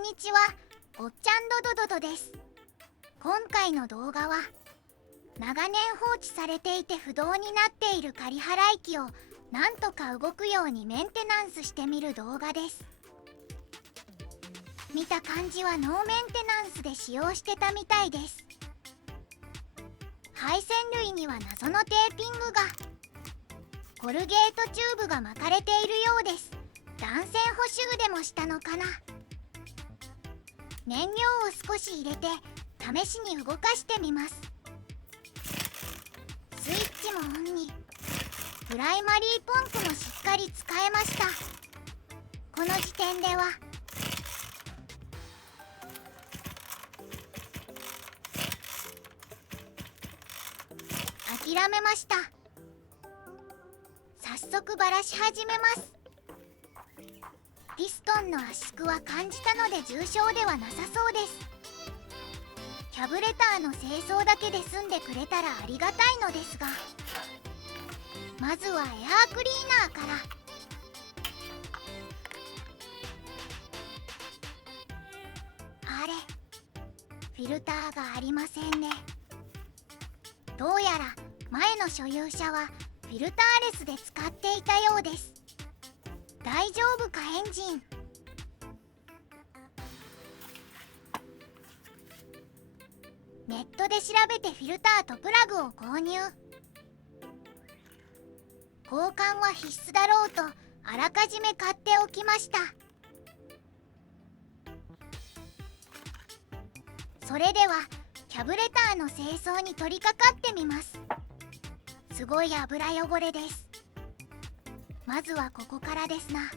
んにちは、おっちゃんドドドドです。今回の動画は長年放置されていて不動になっている仮払い機をなんとか動くようにメンテナンスしてみる動画です。見た感じはノーメンテナンスで使用してたみたいです。配線類には謎のテーピングが、コルゲートチューブが巻かれているようです。断線補修でもしたのかな。燃料を少し入れて試しに動かしてみます。スイッチもオンに、プライマリーポンプもしっかり使えました。この時点では諦めました。早速バラし始めます。ピストンの圧縮は感じたので重傷ではなさそうです。キャブレターの清掃だけで済んでくれたらありがたいのですが、まずはエアークリーナーから。あれ、フィルターがありませんね。どうやら前の所有者はフィルターレスで使っていたようです。大丈夫かエンジン。ネットで調べてフィルターとプラグを購入。交換は必須だろうとあらかじめ買っておきました。それではキャブレターの清掃に取り掛かってみます。すごい油汚れです。まずはここからですな。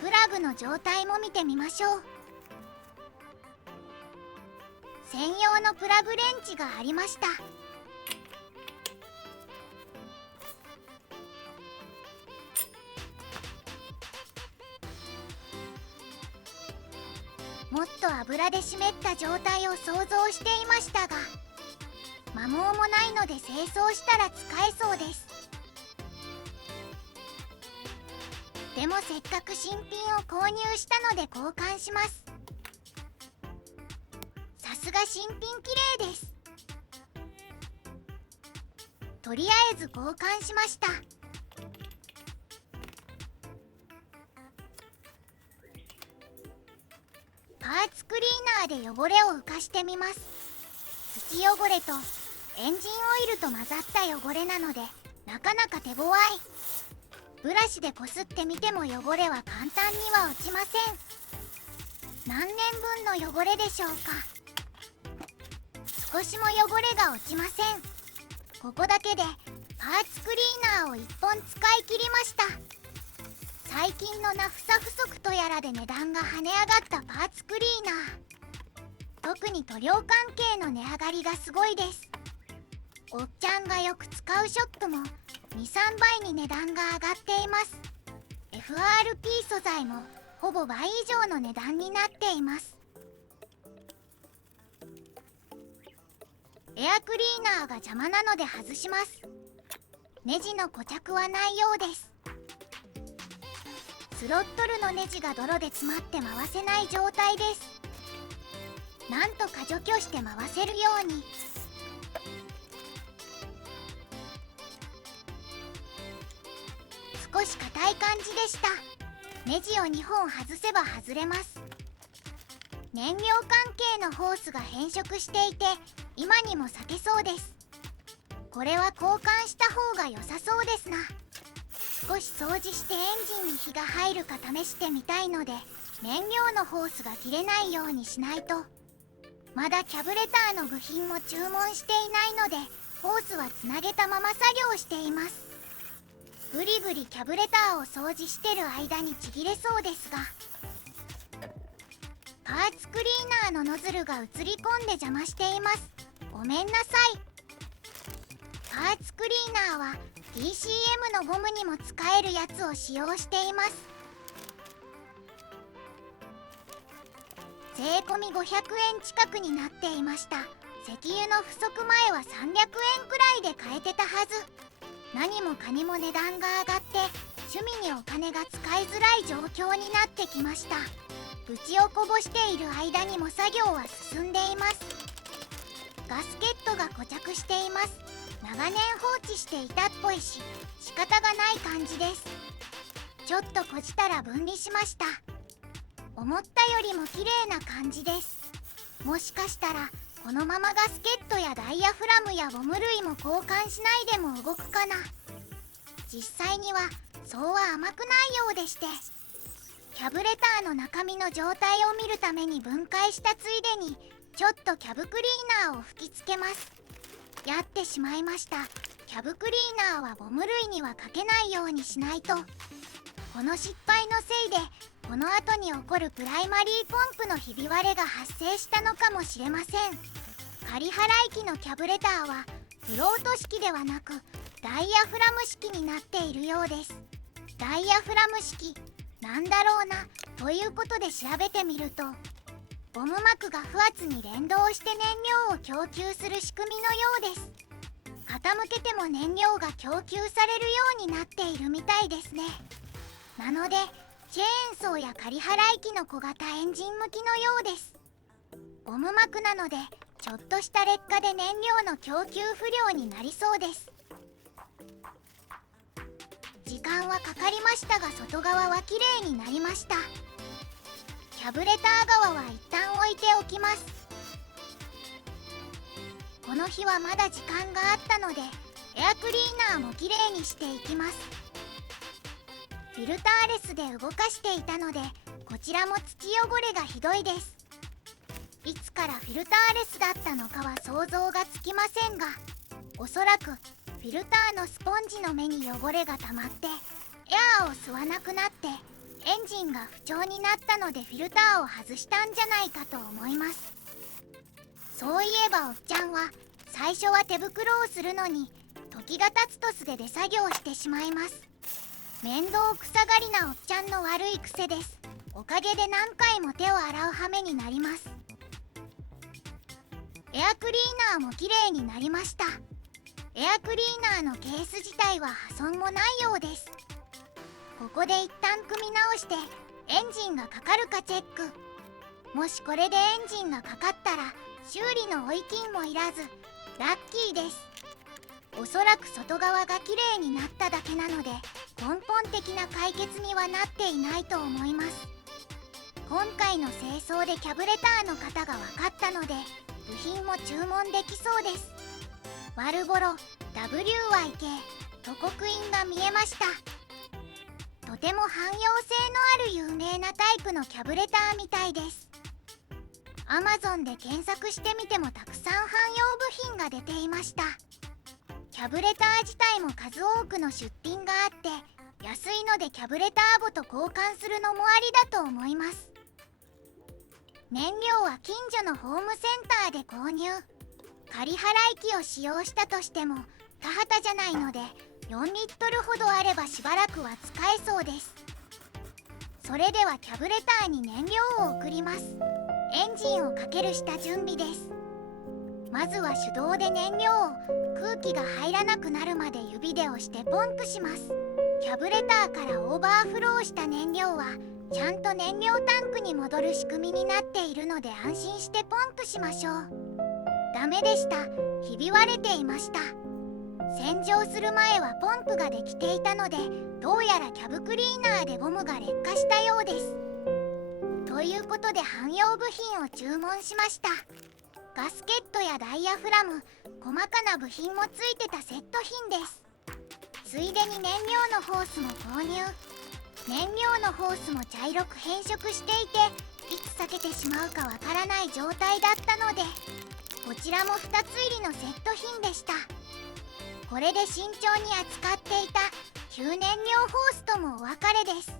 プラグの状態も見てみましょう。専用のプラグレンチがありました。もっと油で湿った状態を想像していましたが、摩耗もないので清掃したら使えそうです。でもせっかく新品を購入したので交換します。さすが新品綺麗です。とりあえず交換しました。パーツクリーナーで汚れを浮かしてみます。土汚れとエンジンオイルと混ざった汚れなのでなかなか手強い。ブラシでこすってみても汚れは簡単には落ちません。何年分の汚れでしょうか。少しも汚れが落ちません。ここだけでパーツクリーナーを1本使い切りました。最近のナフサ不足とやらで値段が跳ね上がったパーツクリーナー。特に塗料関係の値上がりがすごいです。おっちゃんがよく使うショップも 2,3 倍に値段が上がっています。 FRP 素材もほぼ倍以上の値段になっています。エアクリーナーが邪魔なので外します。ネジの固着はないようです。スロットルのネジが泥で詰まって回せない状態です。なんとか除去して回せるように。少し硬い感じでした。ネジを2本外せば外れます。燃料関係のホースが変色していて今にも裂けそうです。これは交換した方が良さそうですな。少し掃除してエンジンに火が入るか試してみたいので燃料のホースが切れないようにしないと。まだキャブレターの部品も注文していないのでホースはつなげたまま作業しています。ぐりぐりキャブレターを掃除してる間にちぎれそうですが、パーツクリーナーのノズルが映り込んで邪魔しています。ごめんなさい。パーツクリーナーは TCM のゴムにも使えるやつを使用しています。税込み500円近くになっていました。石油の不足前は300円くらいで買えてたはず。何もかにも値段が上がって趣味にお金が使いづらい状況になってきました。愚痴をこぼしている間にも作業は進んでいます。ガスケットが固着しています。長年放置していたっぽいし仕方がない感じです。ちょっとこじたら分離しました。思ったよりも綺麗な感じです。もしかしたらこのままガスケットやダイヤフラムやゴム類も交換しないでも動くかな。実際にはそうは甘くないようでして、キャブレターの中身の状態を見るために分解したついでにちょっとキャブクリーナーを吹きつけます。やってしまいました。キャブクリーナーはゴム類にはかけないようにしないと。この失敗のせいでこの後に起こるプライマリーポンプのひび割れが発生したのかもしれません。仮払い機のキャブレターはフロート式ではなくダイヤフラム式になっているようです。ダイヤフラム式なんだろうなということで調べてみると、ゴム膜が不圧に連動して燃料を供給する仕組みのようです。傾けても燃料が供給されるようになっているみたいですね。なのでチェーンソーや仮払い機の小型エンジン向きのようです。ゴム膜なのでちょっとした劣化で燃料の供給不良になりそうです。時間はかかりましたが外側はきれいになりました。キャブレター側は一旦置いておきます。この日はまだ時間があったのでエアクリーナーもきれいにしていきます。フィルターレスで動かしていたのでこちらも土汚れがひどいです。いつからフィルターレスだったのかは想像がつきませんが、おそらくフィルターのスポンジの目に汚れが溜まってエアーを吸わなくなってエンジンが不調になったのでフィルターを外したんじゃないかと思います。そういえばおっちゃんは最初は手袋をするのに時が経つと素手で作業してしまいます。面倒くさがりなおっちゃんの悪い癖です。おかげで何回も手を洗う羽目になります。エアクリーナーもきれいになりました。エアクリーナーのケース自体は破損もないようです。ここで一旦組み直してエンジンがかかるかチェック。もしこれでエンジンがかかったら修理の追い金もいらずラッキーです。おそらく外側がきれいになっただけなので根本的な解決にはなっていないと思います。今回の清掃でキャブレターの方が分かったので部品も注文できそうです。マルボロ WY 系と刻印が見えました。とても汎用性のある有名なタイプのキャブレターみたいです。 Amazon で検索してみてもたくさん汎用部品が出ていました。キャブレター自体も数多くの出品があって安いのでキャブレター簿と交換するのもありだと思います。燃料は近所のホームセンターで購入。仮払い機を使用したとしても田畑じゃないので4リットルほどあればしばらくは使えそうです。それではキャブレターに燃料を送ります。エンジンをかける下準備です。まずは手動で燃料を空気が入らなくなるまで指で押してポンプします。キャブレターからオーバーフローした燃料はちゃんと燃料タンクに戻る仕組みになっているので安心してポンプしましょう。ダメでした。ひび割れていました。洗浄する前はポンプができていたのでどうやらキャブクリーナーでゴムが劣化したようです。ということで汎用部品を注文しました。ガスケットやダイヤフラム、細かな部品もついてたセット品です。ついでに燃料のホースも購入。燃料のホースも茶色く変色していていつ裂けてしまうかわからない状態だったのでこちらも2つ入りのセット品でした。これで慎重に扱っていた吸燃料ホースともお別れです。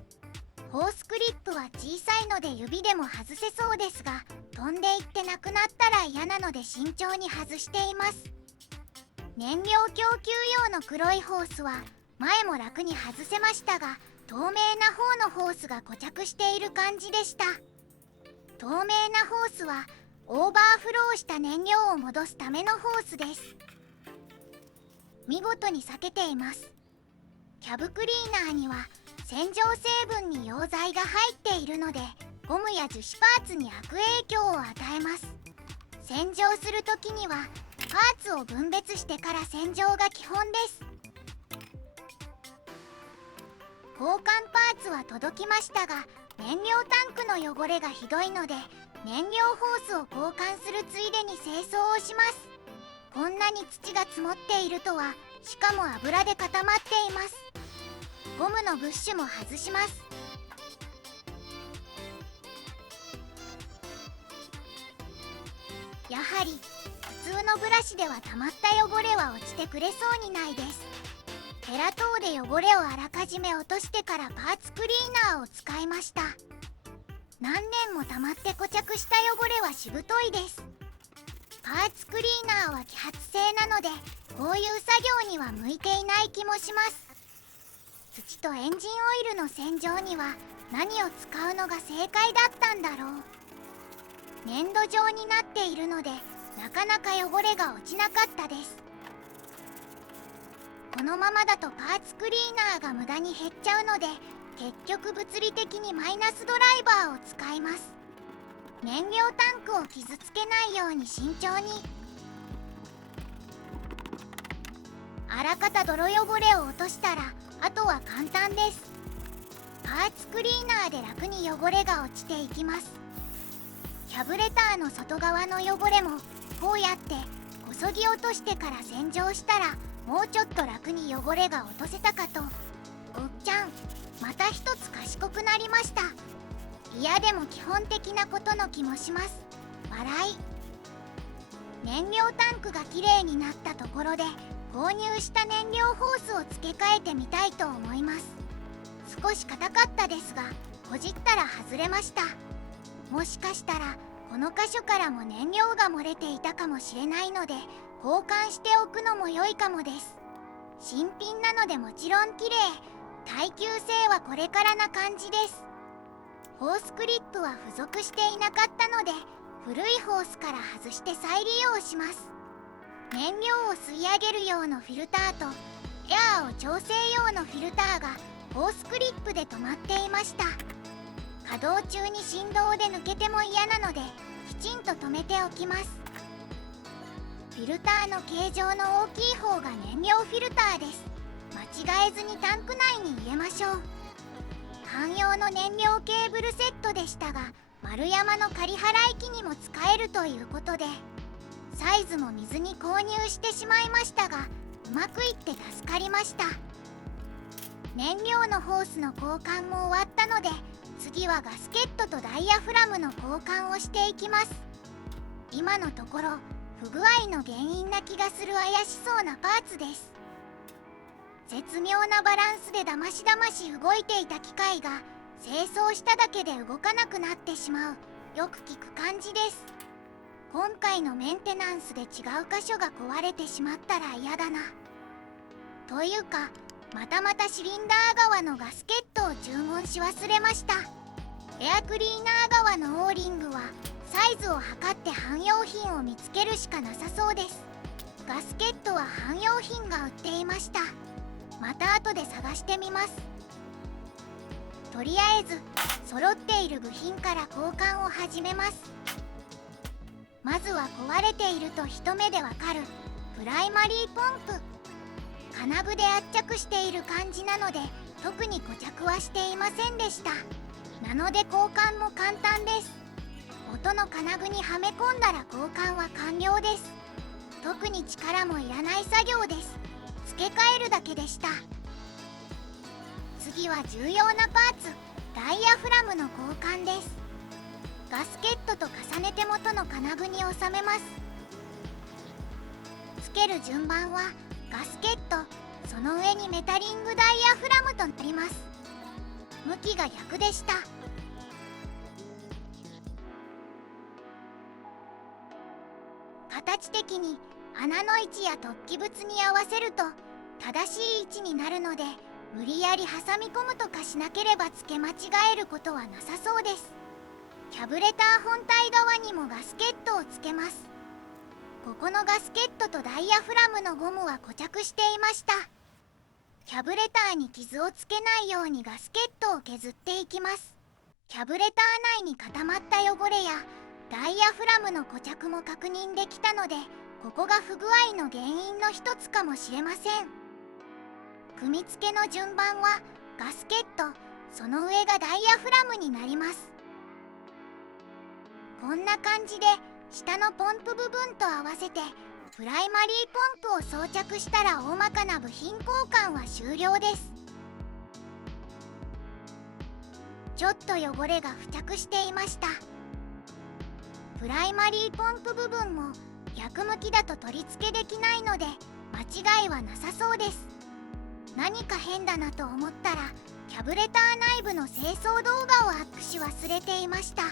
ホースクリップは小さいので指でも外せそうですが飛んでいってなくなったら嫌なので慎重に外しています。燃料供給用の黒いホースは前も楽に外せましたが透明な方のホースが固着している感じでした。透明なホースはオーバーフローした燃料を戻すためのホースです。見事に裂けています。キャブクリーナーには洗浄成分に溶剤が入っているので、ゴムや樹脂パーツに悪影響を与えます。洗浄するときにはパーツを分別してから洗浄が基本です。交換パーツは届きましたが、燃料タンクの汚れがひどいので、燃料ホースを交換するついでに清掃をします。こんなに土が積もっているとは、しかも油で固まっています。ゴムのブッシュも外します。やはり普通のブラシでは溜まった汚れは落ちてくれそうにないです。ヘラ等で汚れをあらかじめ落としてからパーツクリーナーを使いました。何年も溜まって固着した汚れはしぶといです。パーツクリーナーは揮発性なので、こういう作業には向いていない気もします。土とエンジンオイルの洗浄には何を使うのが正解だったんだろう。粘土状になっているので、なかなか汚れが落ちなかったです。このままだとパーツクリーナーが無駄に減っちゃうので、結局物理的にマイナスドライバーを使います。燃料タンクを傷つけないように慎重に。あらかた泥汚れを落としたら、あとは簡単です。パーツクリーナーで楽に汚れが落ちていきます。キャブレターの外側の汚れもこうやってこそぎ落としてから洗浄したら、もうちょっと楽に汚れが落とせたかと。おっちゃん、また一つ賢くなりました。いやでも基本的なことの気もします。笑い。燃料タンクがきれいになったところで、購入した燃料ホースを付け替えてみたいと思います。少し硬かったですが、ほじったら外れました。もしかしたらこの箇所からも燃料が漏れていたかもしれないので、交換しておくのも良いかもです。新品なのでもちろん綺麗。耐久性はこれからな感じです。ホースクリップは付属していなかったので、古いホースから外して再利用します。燃料を吸い上げる用のフィルターとエアーを調整用のフィルターがホースクリップで止まっていました。稼働中に振動で抜けても嫌なので、きちんと止めておきます。フィルターの形状の大きい方が燃料フィルターです。間違えずにタンク内に入れましょう。汎用の燃料ケーブルセットでしたが、丸山の仮払い機にも使えるということで、サイズも水に購入してしまいましたが、うまくいって助かりました。燃料のホースの交換も終わったので、次はガスケットとダイヤフラムの交換をしていきます。今のところ不具合の原因な気がする怪しそうなパーツです。絶妙なバランスでだましだまし動いていた機械が清掃しただけで動かなくなってしまう、よく聞く感じです。今回のメンテナンスで違う箇所が壊れてしまったら嫌だな。というか、またシリンダー側のガスケットを注文し忘れました。エアクリーナー側のオーリングはサイズを測って汎用品を見つけるしかなさそうです。ガスケットは汎用品が売っていました。また後で探してみます。とりあえず揃っている部品から交換を始めます。まずは壊れていると一目でわかるプライマリーポンプ。金具で圧着している感じなので、特に固着はしていませんでした。なので交換も簡単です。元の金具にはめ込んだら交換は完了です。特に力もいらない作業です。付け替えるだけでした。次は重要なパーツ、ダイヤフラムの交換です。ガスケットと重ねて元の金具に収めます。付ける順番はガスケット、その上にメタリングダイヤフラムとなります。向きが逆でした。形的に穴の位置や突起物に合わせると正しい位置になるので、無理やり挟み込むとかしなければ付け間違えることはなさそうです。キャブレター本体側にもガスケットをつけます。ここのガスケットとダイヤフラムのゴムは固着していました。キャブレターに傷をつけないようにガスケットを削っていきます。キャブレター内に固まった汚れやダイヤフラムの固着も確認できたので、ここが不具合の原因の一つかもしれません。組み付けの順番はガスケット、その上がダイヤフラムになります。こんな感じで下のポンプ部分と合わせてプライマリーポンプを装着したら大まかな部品交換は終了です。ちょっと汚れが付着していました。プライマリーポンプ部分も逆向きだと取り付けできないので間違いはなさそうです。何か変だなと思ったらキャブレター内部の清掃動画をアップし忘れていました。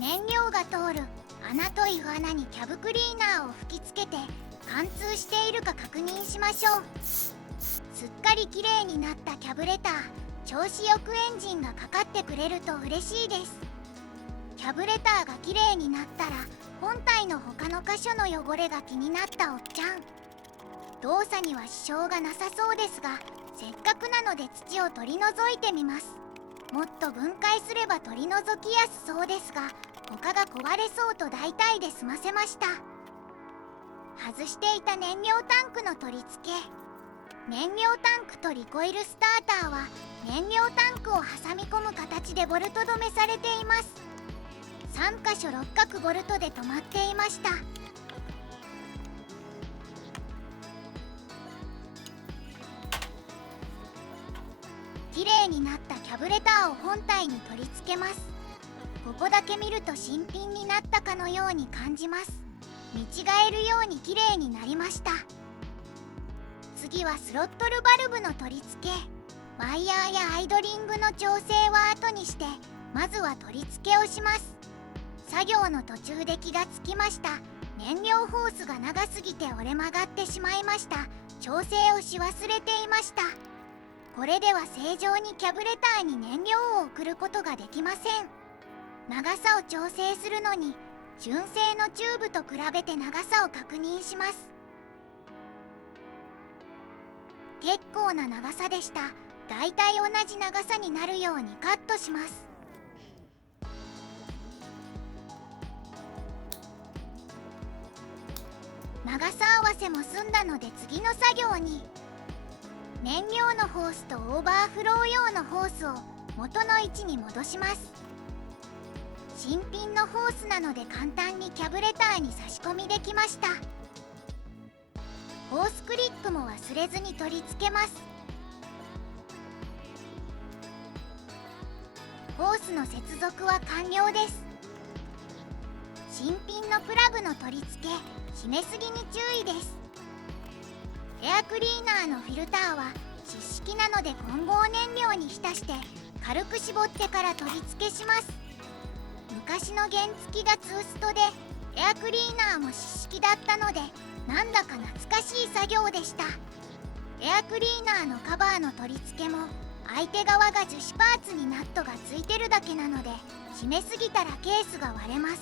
燃料が通る穴という穴にキャブクリーナーを吹きつけて貫通しているか確認しましょう。すっかりきれいになったキャブレター、調子よくエンジンがかかってくれると嬉しいです。キャブレターがきれいになったら本体の他の箇所の汚れが気になったおっちゃん。動作には支障がなさそうですが、せっかくなので土を取り除いてみます。もっと分解すれば取り除きやすそうですが、他が壊れそうと大体で済ませました。外していた燃料タンクの取り付け。燃料タンクとリコイルスターターは燃料タンクを挟み込む形でボルト止めされています。3箇所六角ボルトで止まっていました。きれいになったキャブレターを本体に取り付けます。ここだけ見ると新品になったかのように感じます。見違えるようにきれいになりました。次はスロットルバルブの取り付け。ワイヤーやアイドリングの調整は後にして、まずは取り付けをします。作業の途中で気がつきました。燃料ホースが長すぎて折れ曲がってしまいました。調整をし忘れていました。これでは正常にキャブレターに燃料を送ることができません。長さを調整するのに純正のチューブと比べて長さを確認します。結構な長さでした。だいたい同じ長さになるようにカットします。長さ合わせも済んだので次の作業に。燃料のホースとオーバーフロー用のホースを元の位置に戻します。新品のホースなので簡単にキャブレターに差し込みできました。ホースクリップも忘れずに取り付けます。ホースの接続は完了です。新品のプラグの取り付け、締めすぎに注意です。エアクリーナーのフィルターは湿式なので混合燃料に浸して軽く絞ってから取り付けします。昔の原付きがツーストでエアクリーナーも湿式だったのでなんだか懐かしい作業でした。エアクリーナーのカバーの取り付けも相手側が樹脂パーツにナットがついてるだけなので締めすぎたらケースが割れます。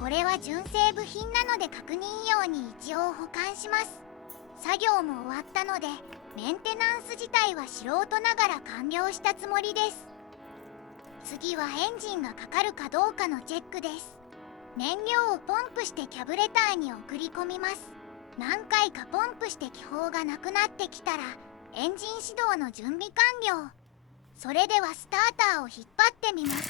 これは純正部品なので確認用に一応保管します。作業も終わったのでメンテナンス自体は素人ながら完了したつもりです。次はエンジンがかかるかどうかのチェックです。燃料をポンプしてキャブレターに送り込みます。何回かポンプして気泡がなくなってきたらエンジン始動の準備完了。それではスターターを引っ張ってみます。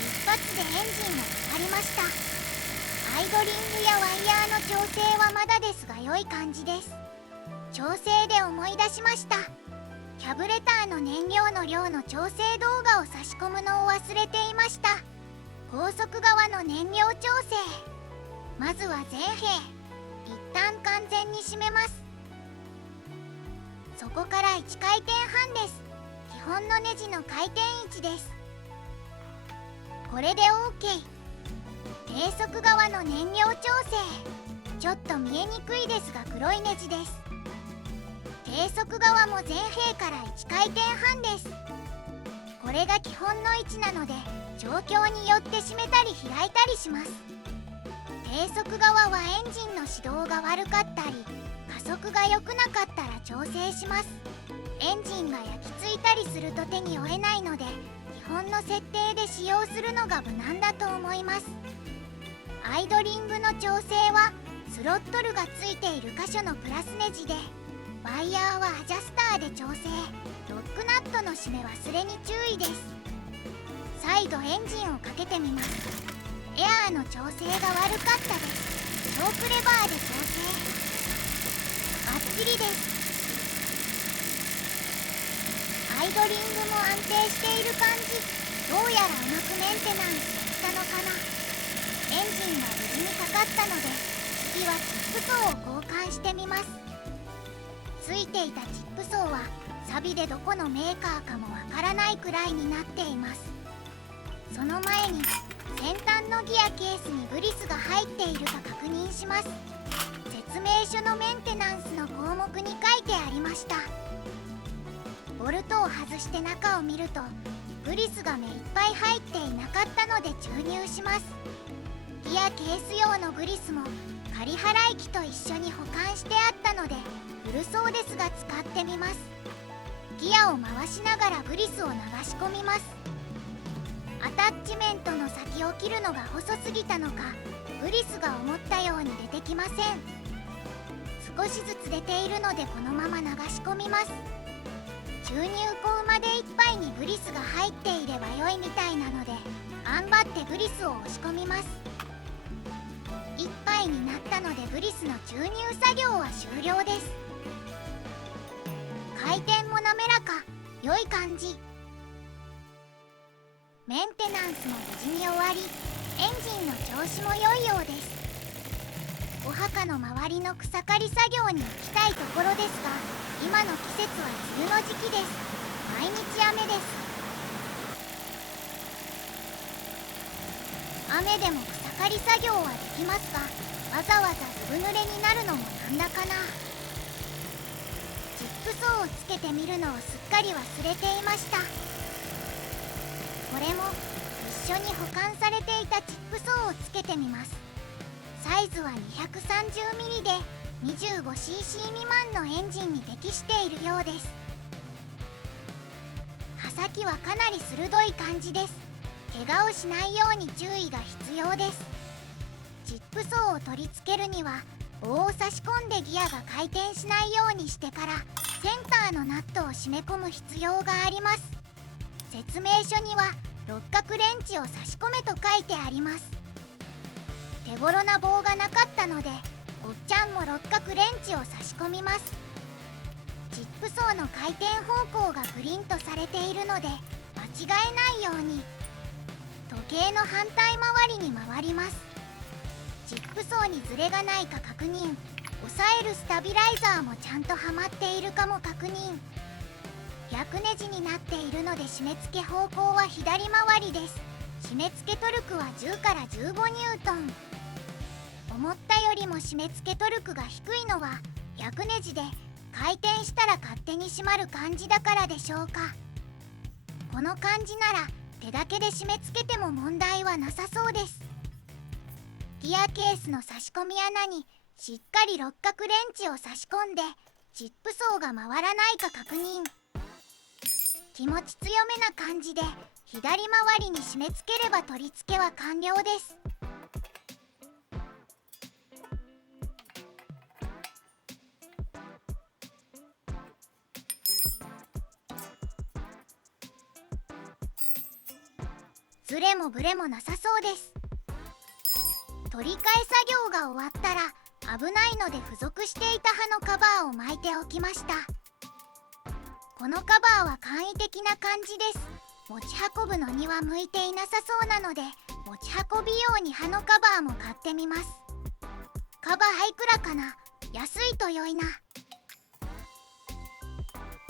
一発でエンジンがかかりました。アイドリングやワイヤーの調整はまだですが良い感じです。調整で思い出しました。キャブレターの燃料の量の調整動画を差し込むのを忘れていました。高速側の燃料調整。まずは全閉。一旦完全に閉めます。そこから1回転半です。基本のネジの回転位置です。これで OK。低速側の燃料調整。ちょっと見えにくいですが黒いネジです。低速側も全閉から1回転半です。これが基本の位置なので状況によって閉めたり開いたりします。低速側はエンジンの始動が悪かったり加加速が良くなかったら調整します。エンジンが焼き付いたりすると手に負えないので、基本の設定で使用するのが無難だと思います。アイドリングの調整はスロットルがついている箇所のプラスネジで、ワイヤーはアジャスターで調整。ロックナットの締め忘れに注意です。再度エンジンをかけてみます。エアーの調整が悪かったです。チョークレバーで調整。バッチリです。アイドリングも安定している感じ。どうやらうまくメンテナンスしたのかな。エンジンが無事にかかったので、次はチップ層を交換してみます。ついていたチップ層はサビでどこのメーカーかもわからないくらいになっています。その前に先端のギアケースにグリスが入っているか確認します。説明書のメンテナンスの項目に書いてありました。ボルトを外して中を見るとグリスが目いっぱい入っていなかったので注入します。ギアケース用のグリスも仮払い機と一緒に保管してあったので古そうですが使ってみます。ギアを回しながらグリスを流し込みます。アタッチメントの先を切るのが細すぎたのか、グリスが思ったように出てきません。少しずつ出ているのでこのまま流し込みます。注入口までいっぱいにグリスが入っていれば良いみたいなので、頑張ってグリスを押し込みます。いっぱいになったのでグリスの注入作業は終了です。回転も滑らか、良い感じ。メンテナンスも無事に終わり、エンジンの調子も良いようです。お墓の周りの草刈り作業に行きたいところですが、今の季節は梅雨の時期です。毎日雨です。雨でも草刈り作業はできますが、わざわざずぶ濡れになるのもなんだかな。チップ層をつけてみるのをすっかり忘れていました。これも一緒に保管されていたチップ層をつけてみます。サイズは 230mm で 25cc 未満のエンジンに適しているようです。刃先はかなり鋭い感じです。怪我をしないように注意が必要です。チップ層を取り付けるには棒を差し込んでギアが回転しないようにしてからセンターのナットを締め込む必要があります。説明書には六角レンチを差し込めと書いてあります。手頃な棒がなかったのでおっちゃんも六角レンチを差し込みます。チップ層の回転方向がプリントされているので間違えないように時計の反対回りに回ります。チップ層にズレがないか確認。押さえるスタビライザーもちゃんとはまっているかも確認。逆ネジになっているので締め付け方向は左回りです。締め付けトルクは10から15ニュートン。思ったよりも締め付けトルクが低いのは逆ネジで回転したら勝手に締まる感じだからでしょうか。この感じなら手だけで締め付けても問題はなさそうです。ギアケースの差し込み穴にしっかり六角レンチを差し込んでチップ層が回らないか確認。気持ち強めな感じで左回りに締め付ければ取り付けは完了です。ズレもブレもなさそうです。取り替え作業が終わったら危ないので付属していた刃のカバーを巻いておきました。このカバーは簡易的な感じです。持ち運ぶのには向いていなさそうなので持ち運び用に刃のカバーも買ってみます。カバーいくらかな。安いと良いな。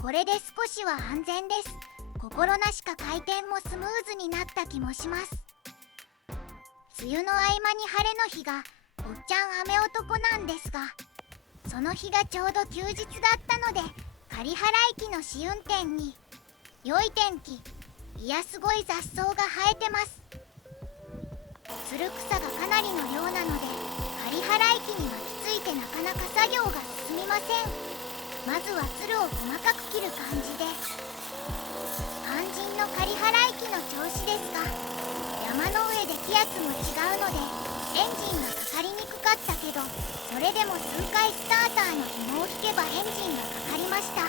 これで少しは安全です。心なしか回転もスムーズになった気もします。梅雨の合間に晴れの日がおっちゃん雨男なんですが、その日がちょうど休日だったので仮払い機の試運転に良い天気。いやすごい雑草が生えてます。つる草がかなりの量なので仮払い機に巻きついてなかなか作業が進みません。ません。まずはつるを細かく切る感じで。肝心の仮払い機の調子ですが、山の上で気圧も違うのでエンジンがかかりにくかったけど、それでも数回スターターの紐を引けばエンジンがかかりました。1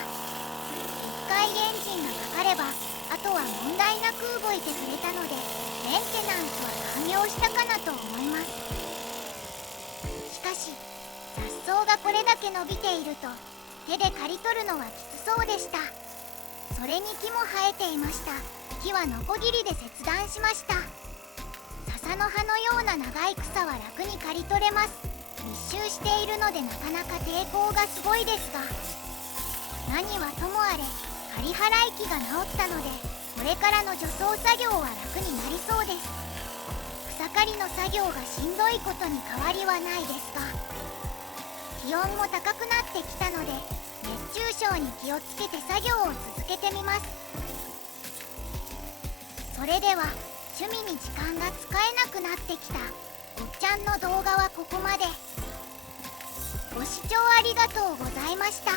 回エンジンがかかればあとは問題なく動いてくれたので、メンテナンスは完了したかなと思います。しかし雑草がこれだけ伸びていると手で刈り取るのはきつそうでした。それに木も生えていました。木はノコギリで切断しました。笹の葉のような長い草は楽に刈り取れます。密集しているのでなかなか抵抗がすごいですが、何はともあれ仮払い機が治ったので、これからの除草作業は楽になりそうです。草刈りの作業がしんどいことに変わりはないですが、気温も高くなってきたので熱中症に気をつけて作業を続けてみます。それでは趣味に時間が使えなくなってきたおっちゃんの動画はここまで。ご視聴ありがとうございました。